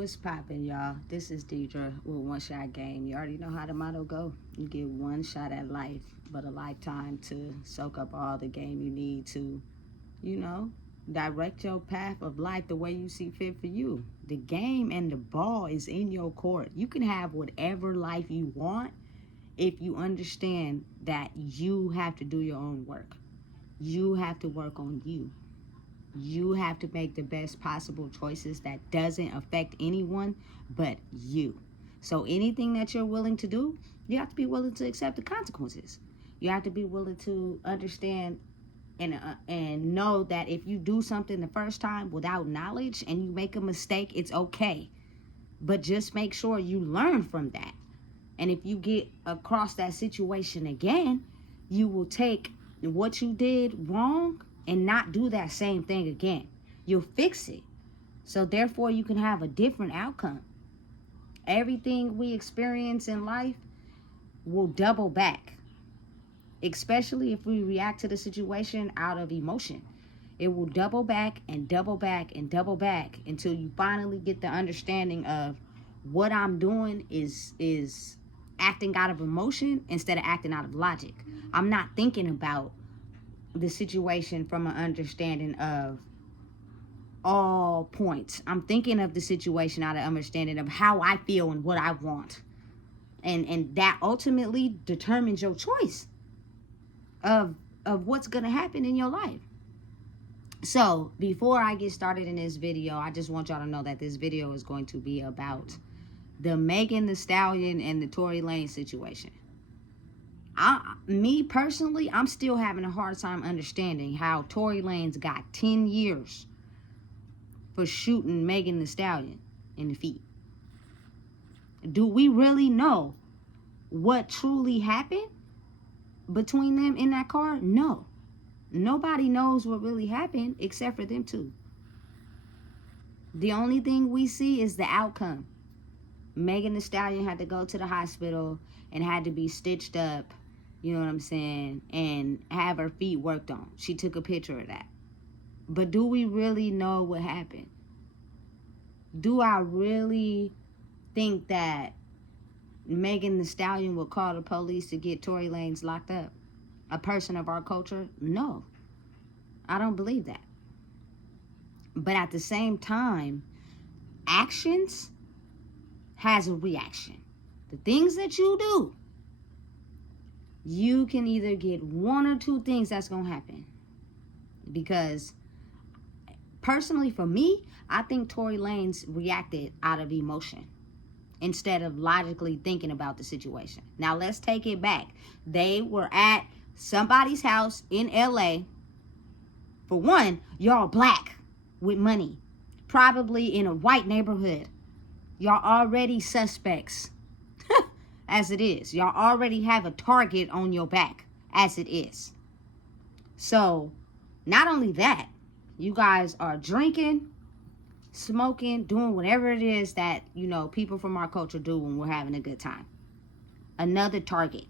What's poppin', y'all? This is Deidre with One Shot Game. You already know how the motto go. You get one shot at life, but a lifetime to soak up all the game you need to, direct your path of life the way you see fit for you. The game and the ball is in your court. You can have whatever life you want if you understand that you have to do your own work. You have to work on you. You have to make the best possible choices that doesn't affect anyone but you. So anything that you're willing to do, you have to be willing to accept the consequences. You have to be willing to understand and know that if you do something the first time without knowledge and you make a mistake, it's okay. But just make sure you learn from that. And if you get across that situation again, you will take what you did wrong and not do that same thing again. You'll fix it. So therefore, you can have a different outcome. Everything we experience in life will double back, especially if we react to the situation out of emotion. It will double back and double back and double back until you finally get the understanding of what I'm doing is acting out of emotion instead of acting out of logic. I'm not thinking about the situation from an understanding of all points. I'm thinking of the situation out of understanding of how I feel and what I want. And that ultimately determines your choice of what's going to happen in your life. So before I get started in this video, I just want y'all to know that this video is going to be about the Meagan Thee Stallion and the Tory Lanez situation. Me personally, I'm still having a hard time understanding how Tory Lanez got 10 years for shooting Meagan Thee Stallion in the feet. Do we really know what truly happened between them in that car? No. Nobody knows what really happened except for them two. The only thing we see is the outcome. Meagan Thee Stallion had to go to the hospital and had to be stitched up, you know what I'm saying, and have her feet worked on. She took a picture of that. But do we really know what happened? Do I really think that Meagan Thee Stallion would call the police to get Tory Lanez locked up? A person of our culture? No. I don't believe that. But at the same time, actions has a reaction. The things that you do, you can either get one or two things that's going to happen. Because personally for me, I think Tory Lanez reacted out of emotion instead of logically thinking about the situation. Now let's take it back. They were at somebody's house in LA. For one, y'all black with money, probably in a white neighborhood. Y'all already suspects as it is. Y'all already have a target on your back as it is. So not only that, you guys are drinking, smoking, doing whatever it is that, people from our culture do when we're having a good time. Another target.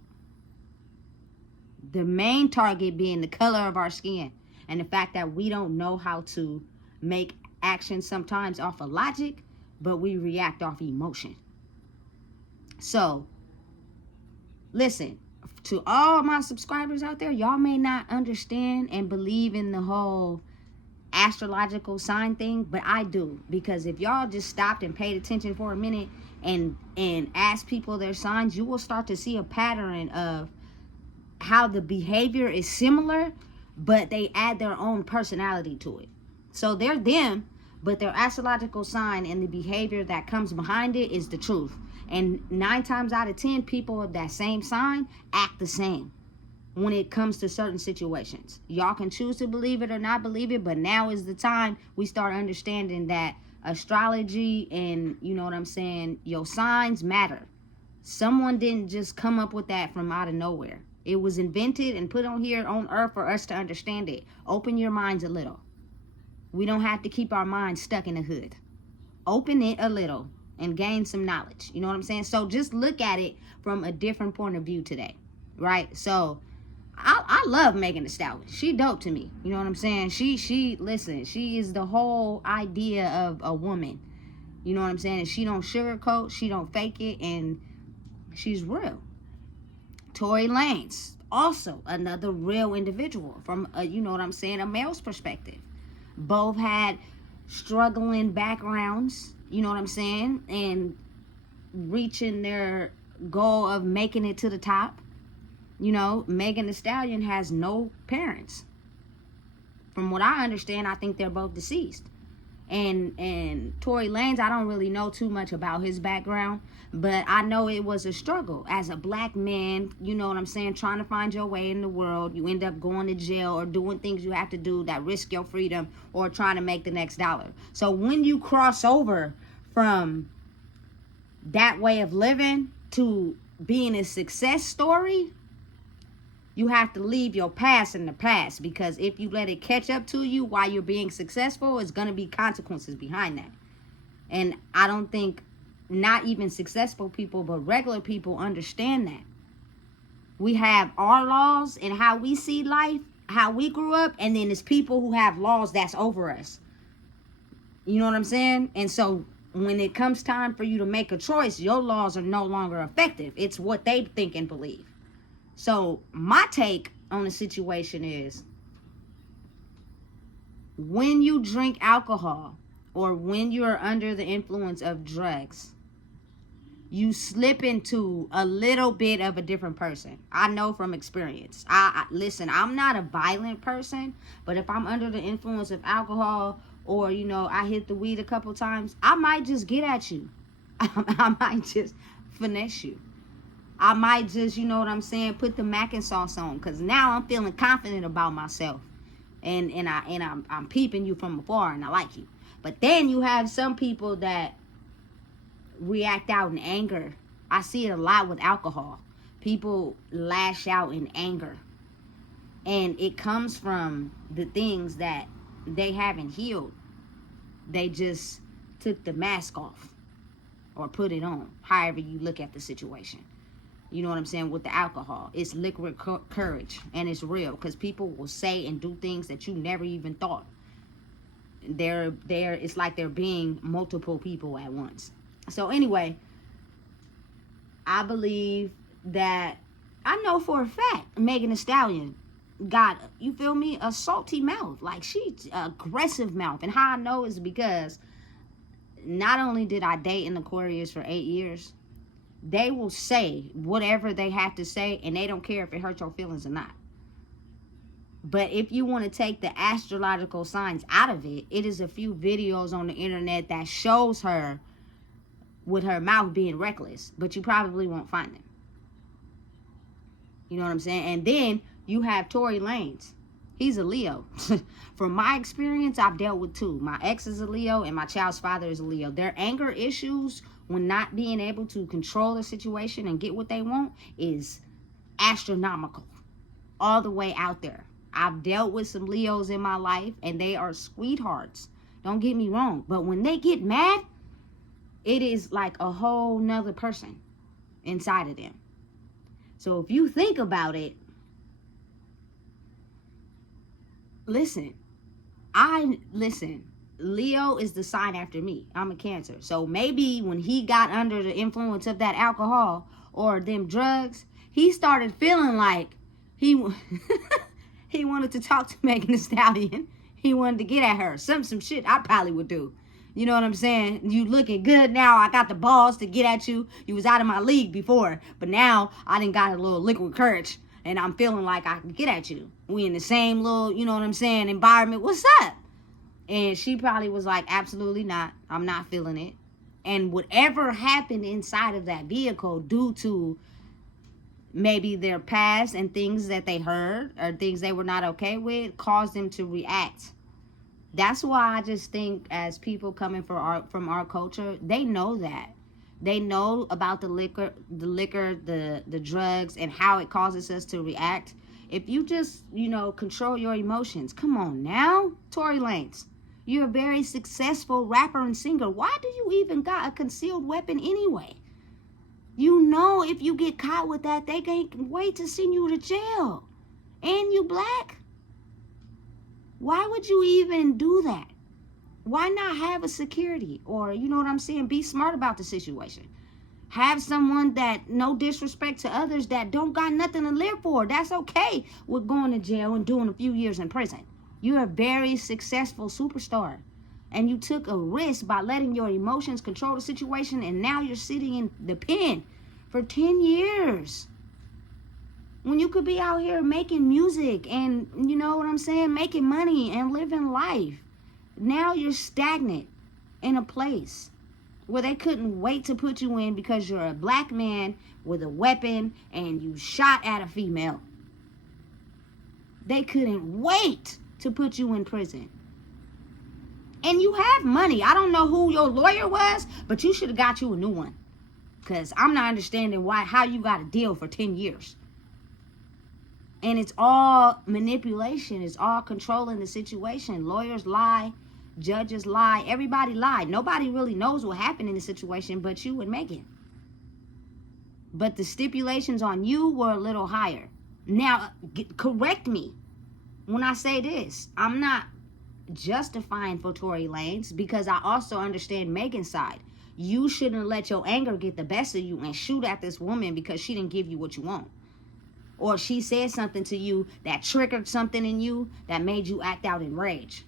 The main target being the color of our skin and the fact that we don't know how to make action sometimes off of logic, but we react off emotion. So, listen, to all my subscribers out there, y'all may not understand and believe in the whole astrological sign thing, but I do. Because if y'all just stopped and paid attention for a minute and asked people their signs, you will start to see a pattern of how the behavior is similar, but they add their own personality to it. So they're them, but their astrological sign and the behavior that comes behind it is the truth. And 9 times out of 10, people of that same sign act the same when it comes to certain situations. Y'all can choose to believe it or not believe it, but now is the time we start understanding that astrology and, your signs matter. Someone didn't just come up with that from out of nowhere. It was invented and put on here on earth for us to understand it. Open your minds a little. We don't have to keep our minds stuck in the hood. Open it a little and gain some knowledge. You know what I'm saying? So just look at it from a different point of view today, right? So I love Meagan Thee Stallion. She dope to me. You know what I'm saying? Listen, she is the whole idea of a woman. You know what I'm saying? And she don't sugarcoat, she don't fake it, and she's real. Tory Lanez, also another real individual from, you know what I'm saying, a male's perspective. Both had struggling backgrounds, you know what I'm saying, and reaching their goal of making it to the top. You know, Meagan Thee Stallion has no parents. From what I understand, I think they're both deceased. And Tory Lanez, I don't really know too much about his background, but I know it was a struggle as a black man, you know what I'm saying, trying to find your way in the world. You end up going to jail or doing things you have to do that risk your freedom, or trying to make the next dollar. So when you cross over from that way of living to being a success story, you have to leave your past in the past, because if you let it catch up to you while you're being successful, it's going to be consequences behind that. And I don't think not even successful people, but regular people understand that. We have our laws and how we see life, how we grew up, and then there's people who have laws that's over us. You know what I'm saying? And so when it comes time for you to make a choice, your laws are no longer effective. It's what they think and believe. So my take on the situation is, when you drink alcohol or when you're under the influence of drugs, you slip into a little bit of a different person. I know from experience. Listen, I'm not a violent person, but if I'm under the influence of alcohol, or, you know, I hit the weed a couple times, I might just get at you. I might just finesse you. I might just, you know what I'm saying, put the mac and sauce on, because now I'm feeling confident about myself, and I'm peeping you from afar, and I like you. But then you have some people that react out in anger. I see it a lot with alcohol. People lash out in anger, and it comes from the things that they haven't healed. They just took the mask off or put it on, however you look at the situation. You know what I'm saying? With the alcohol, it's liquid courage, and it's real, because people will say and do things that you never even thought. It's like they're being multiple people at once. So anyway, I believe that, I know for a fact, Meagan Thee Stallion got, you feel me, a salty mouth. Like, she's aggressive mouth. And how I know is because not only did I date an Aquarius for 8 years, they will say whatever they have to say, and they don't care if it hurts your feelings or not. But if you want to take the astrological signs out of it, it is a few videos on the internet that shows her with her mouth being reckless, but you probably won't find them. You know what I'm saying? And then you have Tory Lanez. He's a Leo. From my experience, I've dealt with two. My ex is a Leo, and my child's father is a Leo. Their anger issues when not being able to control the situation and get what they want is astronomical. All the way out there. I've dealt with some Leos in my life, and they are sweethearts. Don't get me wrong. But when they get mad, it is like a whole nother person inside of them. So if you think about it, listen, Leo is the sign after me. I'm a Cancer. So maybe when he got under the influence of that alcohol or them drugs, he started feeling like he wanted to talk to Meagan Thee Stallion. He wanted to get at her. Some shit I probably would do. You know what I'm saying? You looking good now. I got the balls to get at you. You was out of my league before. But now I done got a little liquid courage. And I'm feeling like I can get at you. We in the same little, you know what I'm saying, environment. What's up? And she probably was like, absolutely not. I'm not feeling it. And whatever happened inside of that vehicle due to maybe their past and things that they heard or things they were not okay with caused them to react. That's why I just think, as people coming from our culture, they know that. They know about the liquor, the drugs, and how it causes us to react. If you just, control your emotions. Come on now, Tory Lanez. You're a very successful rapper and singer. Why do you even got a concealed weapon anyway? You know if you get caught with that, they can't wait to send you to jail. And you black. Why would you even do that? Why not have a security? Or, you know what I'm saying, be smart about the situation. Have someone that, no disrespect to others, that don't got nothing to live for. That's okay with going to jail and doing a few years in prison. You're a very successful superstar. And you took a risk by letting your emotions control the situation, and now you're sitting in the pen for 10 years. When you could be out here making music and, you know what I'm saying, making money and living life. Now you're stagnant in a place where they couldn't wait to put you in because you're a black man with a weapon and you shot at a female. They couldn't wait to put you in prison. And you have money. I don't know who your lawyer was, but you should have got you a new one. Because I'm not understanding how you got a deal for 10 years. And it's all manipulation. It's all controlling the situation. Lawyers lie. Judges lie. Everybody lied. Nobody really knows what happened in the situation but you and Meagan. But the stipulations on you were a little higher. Now, correct me when I say this. I'm not justifying for Tory Lanez, because I also understand Meagan's side. You shouldn't let your anger get the best of you and shoot at this woman because she didn't give you what you want. Or she said something to you that triggered something in you that made you act out in rage.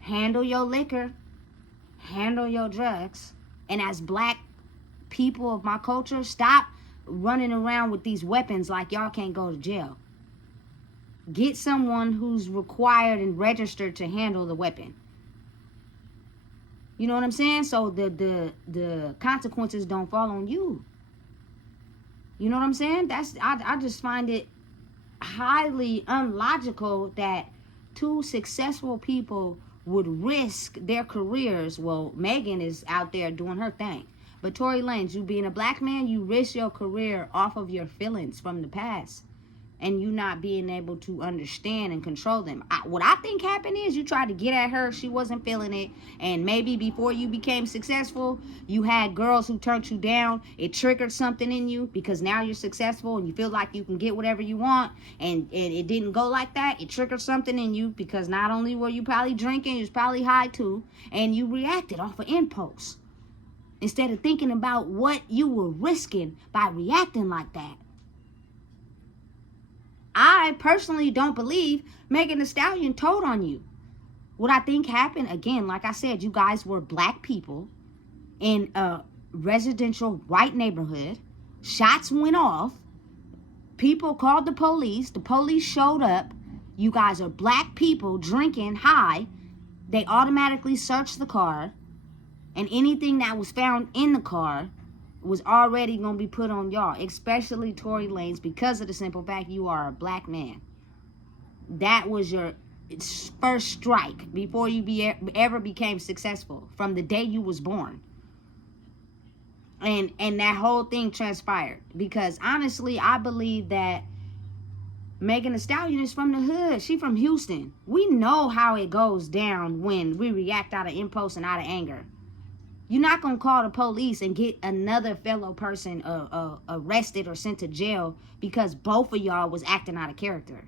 Handle your liquor. Handle your drugs. And as black people of my culture, stop running around with these weapons like y'all can't go to jail. Get someone who's required and registered to handle the weapon. You know what I'm saying? So the consequences don't fall on you. You know what I'm saying? I just find it highly unlogical that two successful people would risk their careers. Well, Meagan is out there doing her thing. But Tory Lanez, you being a black man, you risk your career off of your feelings from the past. And you not being able to understand and control them. What I think happened is you tried to get at her. She wasn't feeling it. And maybe before you became successful, you had girls who turned you down. It triggered something in you because now you're successful and you feel like you can get whatever you want. And it didn't go like that. It triggered something in you because not only were you probably drinking, you was probably high too. And you reacted off of impulse instead of thinking about what you were risking by reacting like that. I personally don't believe Meagan Thee Stallion told on you. What I think happened, again, like I said, you guys were black people in a residential white neighborhood. Shots went off. People called the police. The police showed up. You guys are black people drinking high. They automatically searched the car. And anything that was found in the car was already going to be put on y'all, especially Tory Lanez, because of the simple fact you are a black man. That was your first strike before you ever became successful, from the day you was born. And that whole thing transpired because honestly, I believe that Meagan Thee Stallion is from the hood. She from Houston. We know how it goes down when we react out of impulse and out of anger. You're not going to call the police and get another fellow person arrested or sent to jail because both of y'all was acting out of character.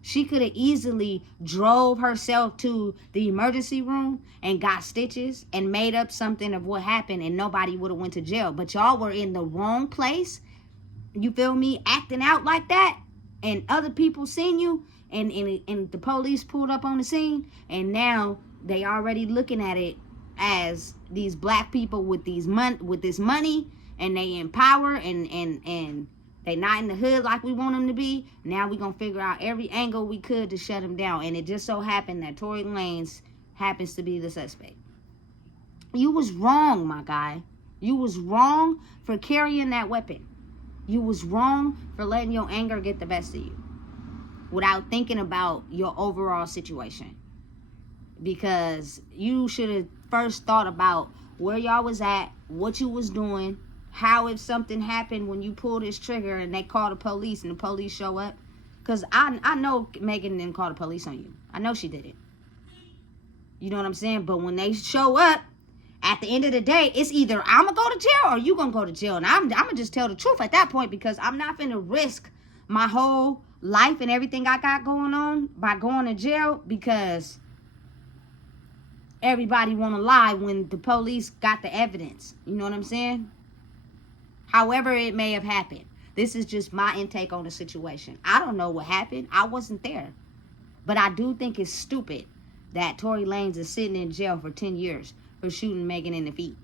She could have easily drove herself to the emergency room and got stitches and made up something of what happened and nobody would have went to jail. But y'all were in the wrong place. You feel me? Acting out like that. And other people seen you. And the police pulled up on the scene. And now they already looking at it as these black people with this money, and they in power, and they not in the hood like we want them to be. Now we gonna figure out every angle we could to shut them down, and it just so happened that Tory Lanez happens to be the suspect. You was wrong, my guy. You was wrong for carrying that weapon. You was wrong for letting your anger get the best of you without thinking about your overall situation. Because you should have first thought about where y'all was at, what you was doing, how if something happened when you pull this trigger and they call the police and the police show up. Because I know Meagan didn't call the police on you. I know she didn't. You know what I'm saying? But when they show up, at the end of the day, it's either I'm going to go to jail or you going to go to jail. And I'm going to just tell the truth at that point, because I'm not going to risk my whole life and everything I got going on by going to jail, because everybody want to lie when the police got the evidence. You know what I'm saying? However it may have happened. This is just my intake on the situation. I don't know what happened. I wasn't there. But I do think it's stupid that Tory Lanez is sitting in jail for 10 years for shooting Meagan in the feet.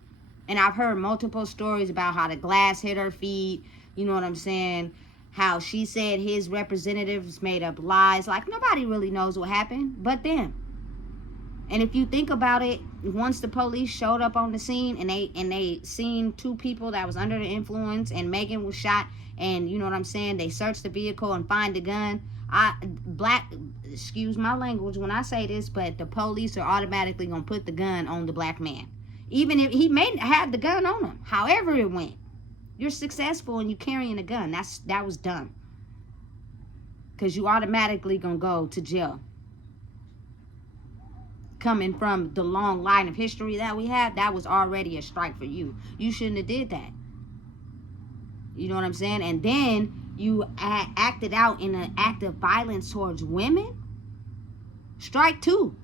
And I've heard multiple stories about how the glass hit her feet. You know what I'm saying? How she said his representatives made up lies. Like, nobody really knows what happened but them. And if you think about it, once the police showed up on the scene and they seen two people that was under the influence and Meagan was shot, and you know what I'm saying, they searched the vehicle and find the gun. Excuse my language when I say this, but the police are automatically gonna put the gun on the black man, even if he may have the gun on him. However it went, you're successful and you carrying a gun. That was dumb, because you automatically gonna go to jail. Coming from the long line of history that we have, that was already a strike for you. You shouldn't have did that. You know what I'm saying? And then you acted out in an act of violence towards women. Strike two.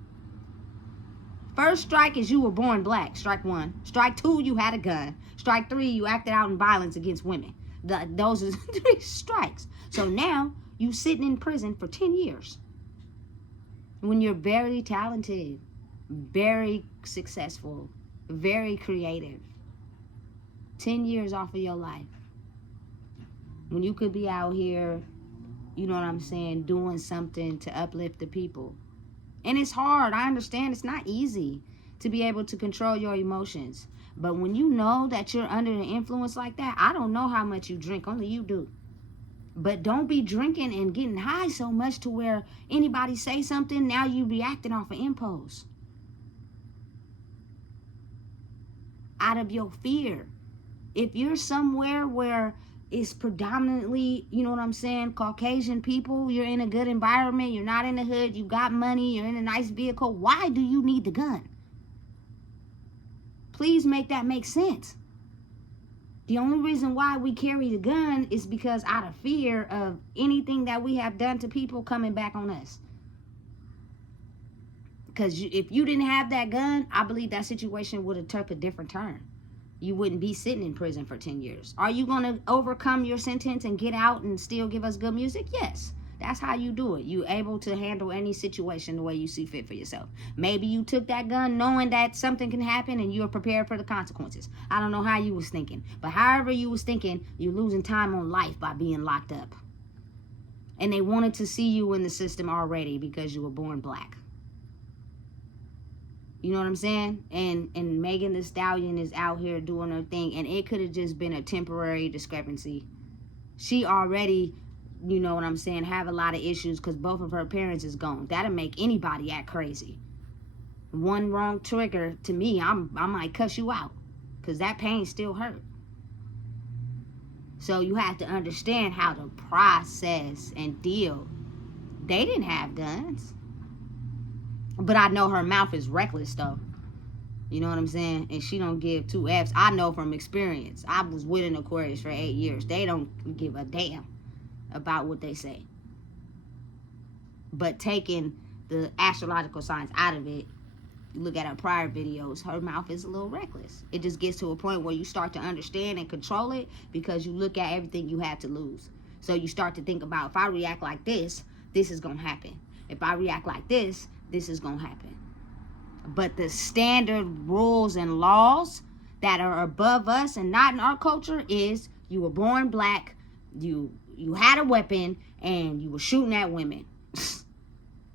First strike is you were born black. Strike one. Strike two, you had a gun. Strike three, you acted out in violence against women. Those are 3 strikes. So now you sitting in prison for 10 years. When you're very talented, very successful, very creative. 10 years off of your life. When you could be out here, you know what I'm saying, doing something to uplift the people. And it's hard. I understand it's not easy to be able to control your emotions. But when you know that you're under the influence like that, I don't know how much you drink. Only you do. But don't be drinking and getting high so much to where anybody say something, now you reacting off of impulse. Out of your fear. If you're somewhere where it's predominantly, you know what I'm saying, Caucasian people, you're in a good environment, you're not in the hood, you got money, you're in a nice vehicle, why do you need the gun? Please make that make sense. The only reason why we carry the gun is because out of fear of anything that we have done to people coming back on us. Because if you didn't have that gun, I believe that situation would have took a different turn. You wouldn't be sitting in prison for 10 years. Are you going to overcome your sentence and get out and still give us good music? Yes. That's how you do it. You're able to handle any situation the way you see fit for yourself. Maybe you took that gun knowing that something can happen and you're prepared for the consequences. I don't know how you was thinking. But however you was thinking, you're losing time on life by being locked up. And they wanted to see you in the system already because you were born black. You know what I'm saying? And Meagan Thee Stallion is out here doing her thing. And it could have just been a temporary discrepancy. She already, you know what I'm saying, have a lot of issues because both of her parents is gone. That'll make anybody act crazy. One wrong trigger to me, I might cuss you out. Because that pain still hurt. So you have to understand how to process and deal. They didn't have guns. But I know her mouth is reckless, though. You know what I'm saying? And she don't give 2 F's. I know from experience. I was with an Aquarius for 8 years. They don't give a damn about what they say. But taking the astrological signs out of it, you look at her prior videos, her mouth is a little reckless. It just gets to a point where you start to understand and control it because you look at everything you have to lose. So you start to think about, if I react like this, this is going to happen. If I react like this is going to happen. But the standard rules and laws that are above us and not in our culture is you were born black, you had a weapon, and you were shooting at women.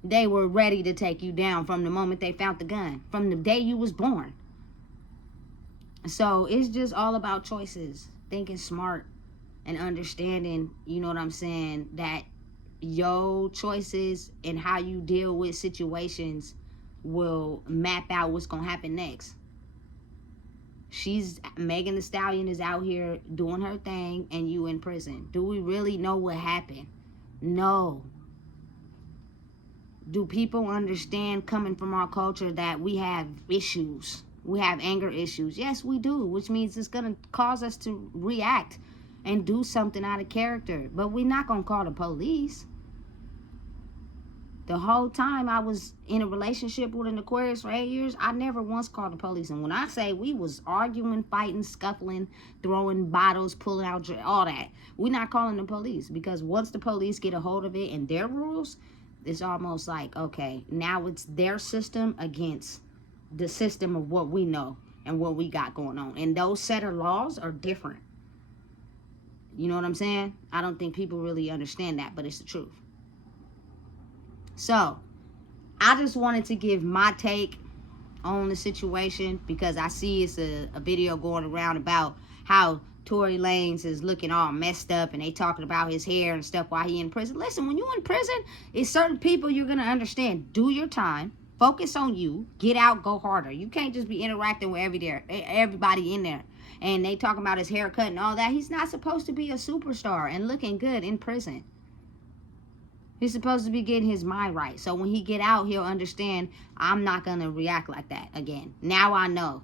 They were ready to take you down from the moment they found the gun, from the day you was born. So it's just all about choices, thinking smart and understanding, you know what I'm saying, that your choices and how you deal with situations will map out what's gonna happen next. Meagan Thee Stallion is out here doing her thing and you in prison. Do we really know what happened? No. Do people understand, coming from our culture, that we have issues? We have anger issues. Yes, we do, which means it's gonna cause us to react and do something out of character. But we're not gonna call the police. The whole time I was in a relationship with an Aquarius for 8 years, I never once called the police. And when I say we was arguing, fighting, scuffling, throwing bottles, pulling out, all that, we're not calling the police. Because once the police get a hold of it and their rules, it's almost like, okay, now it's their system against the system of what we know and what we got going on. And those set of laws are different. You know what I'm saying? I don't think people really understand that, but it's the truth. So, I just wanted to give my take on the situation because I see it's a video going around about how Tory Lanez is looking all messed up and they talking about his hair and stuff while he in prison. Listen, when you in prison, it's certain people you're going to understand. Do your time. Focus on you. Get out. Go harder. You can't just be interacting with everybody in there. And they talking about his haircut and all that. He's not supposed to be a superstar and looking good in prison. He's supposed to be getting his mind right. So when he get out, he'll understand I'm not going to react like that again. Now I know.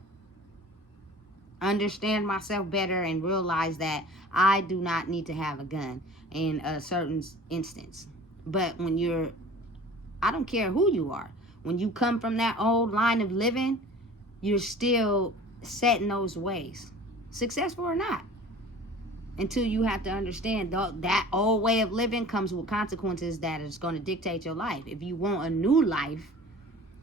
Understand myself better and realize that I do not need to have a gun in a certain instance. But when I don't care who you are. When you come from that old line of living, you're still set in those ways. Successful or not. Until you have to understand that old way of living comes with consequences that is going to dictate your life. If you want a new life,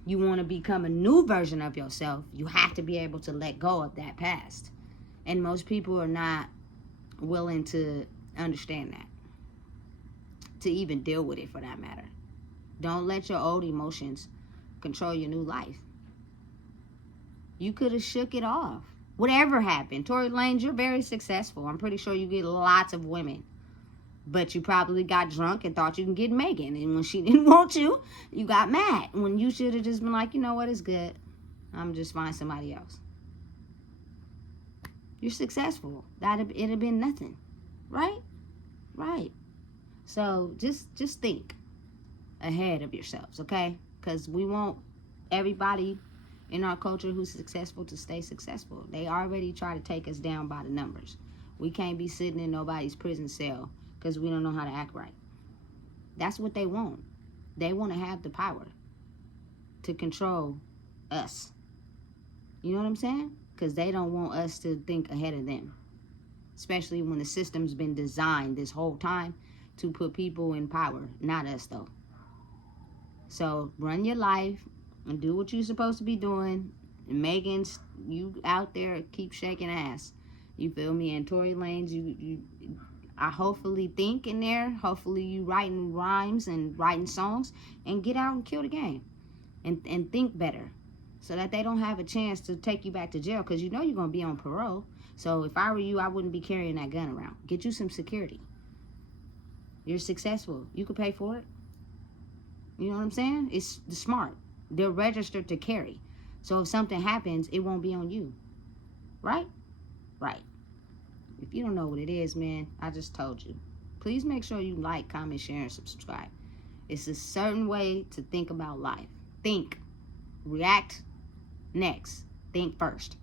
you want to become a new version of yourself, you have to be able to let go of that past. And most people are not willing to understand that. To even deal with it for that matter. Don't let your old emotions control your new life. You could have shook it off. Whatever happened, Tory Lanez, you're very successful. I'm pretty sure you get lots of women. But you probably got drunk and thought you can get Meagan. And when she didn't want you, you got mad. When you should have just been like, you know what, it's good. I'm just find somebody else. You're successful. It'd have been nothing. Right? Right. So just think ahead of yourselves, okay? Because we want everybody in our culture who's successful to stay successful. They already try to take us down by the numbers. We can't be sitting in nobody's prison cell because we don't know how to act right. That's what they want. They want to have the power to control us. You know what I'm saying? Because they don't want us to think ahead of them. Especially when the system's been designed this whole time to put people in power. Not us, though. So, run your life and do what you're supposed to be doing. And Meagan, you out there, keep shaking ass. You feel me? And Tory Lanez, I hopefully think in there. Hopefully you writing rhymes and writing songs. And get out and kill the game. And think better. So that they don't have a chance to take you back to jail. Because you know you're going to be on parole. So if I were you, I wouldn't be carrying that gun around. Get you some security. You're successful. You could pay for it. You know what I'm saying? It's smart. They're registered to carry. So if something happens, it won't be on you. Right? Right. If you don't know what it is, man, I just told you. Please make sure you like, comment, share, and subscribe. It's a certain way to think about life. Think. React next. Think first.